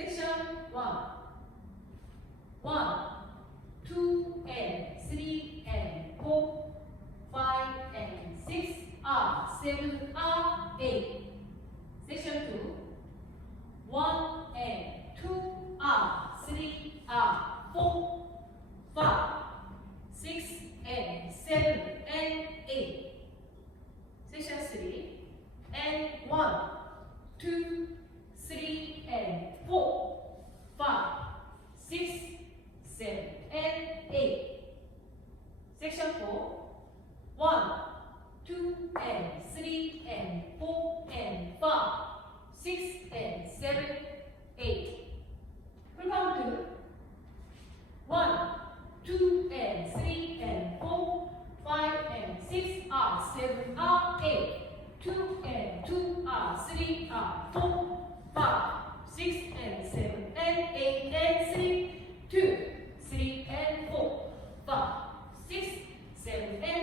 Section 1. 1, 2, and 3, and 4, 5, and 6, R, 7, R, 8. Section 2. 1, and 2, R, 3, R, 4, 5, 6, and 7, and 8. Section 3. And 1, 2, 3, and 4, 5, 6, 7, and 8. Section 4. 1, 2, and 3, and 4, and 5, 6, and 7, 8. Full count. 1, 2, and 3, and 4, 5, and 6, R, 7, R, 8. 2, and 2, R, 3, R, 4, 5, 6, and 7, and 8, and 3, 2, 3, and 4, 5, 6, 7, and